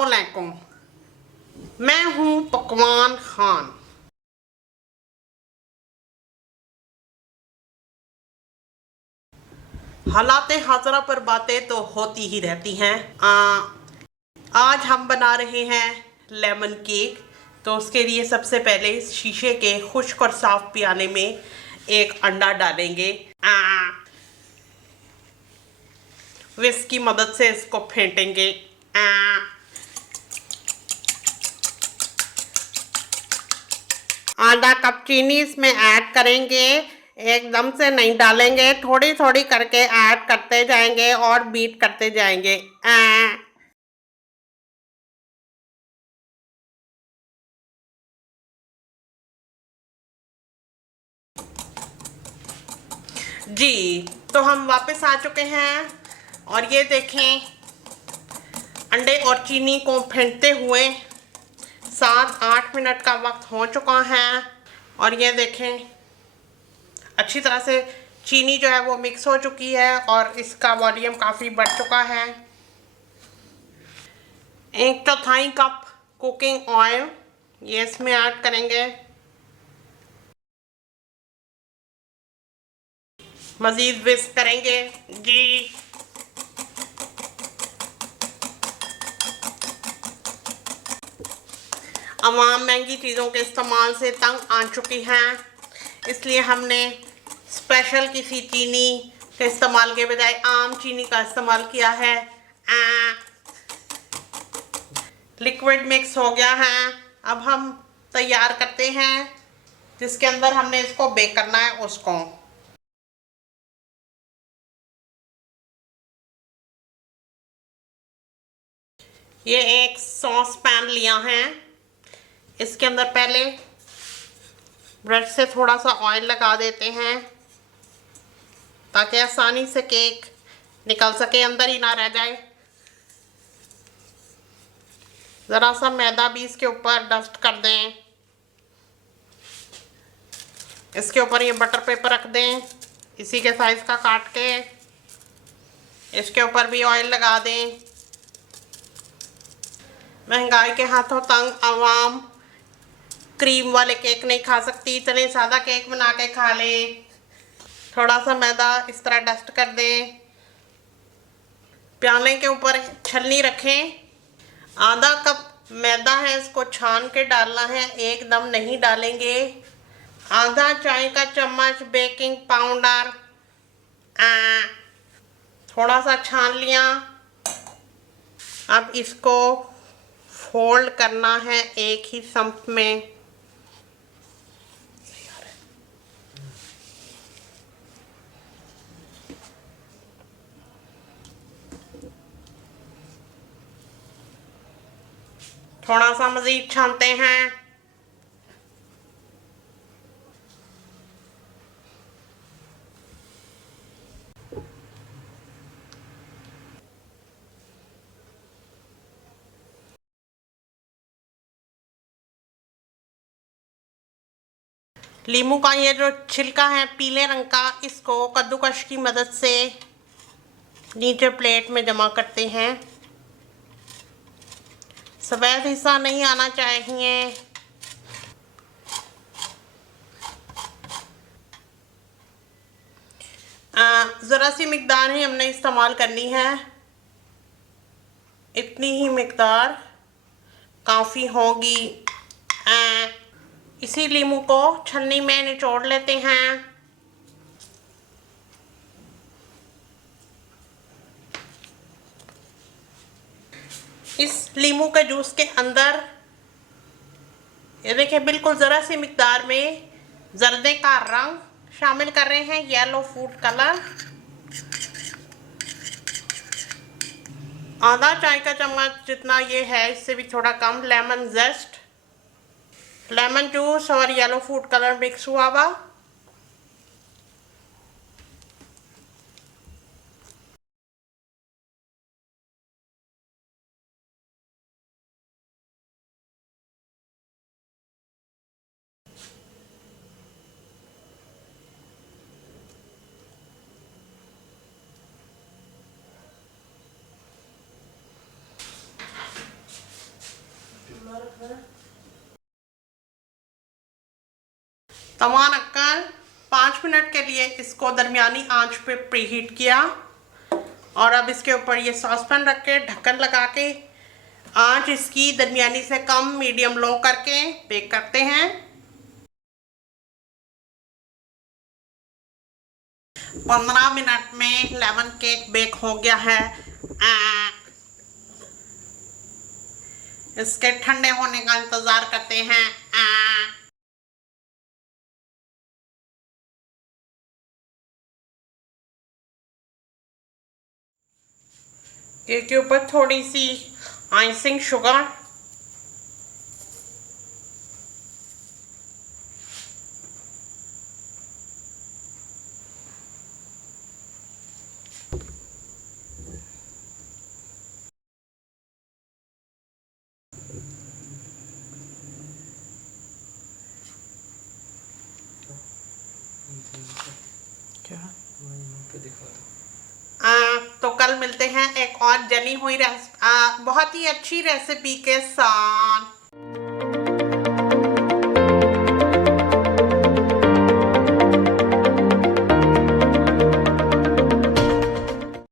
अस्सलामुअलैकुम। मैं हूं पकवान खान। हालात हाजरा पर बातें तो होती ही रहती हैं। आज हम बना रहे हैं लेमन केक। तो उसके लिए सबसे पहले शीशे के खुश्क और साफ पियाने में एक अंडा डालेंगे। विस्क की मदद से इसको फेंटेंगे। आधा कप चीनी इसमें ऐड करेंगे। एकदम से नहीं डालेंगे, थोड़ी थोड़ी करके ऐड करते जाएंगे और बीट करते जाएंगे। जी, तो हम वापस आ चुके हैं और ये देखें, अंडे और चीनी को फेंटते हुए 7-8 मिनट का वक्त हो चुका है। और ये देखें, अच्छी तरह से चीनी जो है वो मिक्स हो चुकी है और इसका वॉल्यूम काफ़ी बढ़ चुका है। 1/4 कप कुकिंग ऑयल ये इसमें ऐड करेंगे। मज़ीद विस्क करेंगे। जी, आवाम महंगी चीज़ों के इस्तेमाल से तंग आ चुकी हैं, इसलिए हमने स्पेशल किसी चीनी के इस्तेमाल के बजाय आम चीनी का इस्तेमाल किया है। लिक्विड मिक्स हो गया है। अब हम तैयार करते हैं जिसके अंदर हमने इसको बेक करना है उसको। ये एक सॉस पैन लिया है। इसके अंदर पहले ब्रश से थोड़ा सा ऑयल लगा देते हैं ताकि आसानी से केक निकल सके, अंदर ही ना रह जाए। ज़रा सा मैदा भी इसके ऊपर डस्ट कर दें। इसके ऊपर ये बटर पेपर रख दें, इसी के साइज़ का काट के। इसके ऊपर भी ऑयल लगा दें। महंगाई के हाथों तंग आवाम क्रीम वाले केक नहीं खा सकती, चले सादा केक बना के खा लें। थोड़ा सा मैदा इस तरह डस्ट कर दें। प्याले के ऊपर छलनी रखें। आधा कप मैदा है, इसको छान के डालना है, एकदम नहीं डालेंगे। आधा चाय का चम्मच बेकिंग पाउडर थोड़ा सा छान लिया। अब इसको फोल्ड करना है एक ही संप में। थोड़ा सा मज़ीद छानते हैं। लीमू का ये जो छिलका है पीले रंग का, इसको कद्दूकश की मदद से नीचे प्लेट में जमा करते हैं। सफ़ेद हिस्सा नहीं आना चाहिए। ज़रा सी मिकदार ही हमने इस्तेमाल करनी है, इतनी ही मिकदार काफ़ी होगी। इसी लीमू को छन्नी में निचोड़ लेते हैं। इस लीमू के जूस के अंदर ये देखिए, बिल्कुल ज़रा सी मिकदार में जर्दे का रंग शामिल कर रहे हैं, येलो फूड कलर। आधा चाय का चम्मच जितना ये है, इससे भी थोड़ा कम लेमन जेस्ट, लेमन जूस और येलो फूड कलर मिक्स हुआ हुआ। तवा रखकर 5 मिनट के लिए इसको दरमियानी आंच पे प्रीहीट किया और अब इसके ऊपर ये सॉस पैन रख के ढक्कन लगा के आंच इसकी दरमियानी से कम मीडियम लो करके बेक करते हैं। 15 मिनट में लेमन केक बेक हो गया है। इसके ठंडे होने का इंतजार करते हैं। केक के ऊपर थोड़ी सी आइसिंग शुगर, क्या तो कल मिलते हैं एक और जली हुई बहुत ही अच्छी रेसिपी के साथ।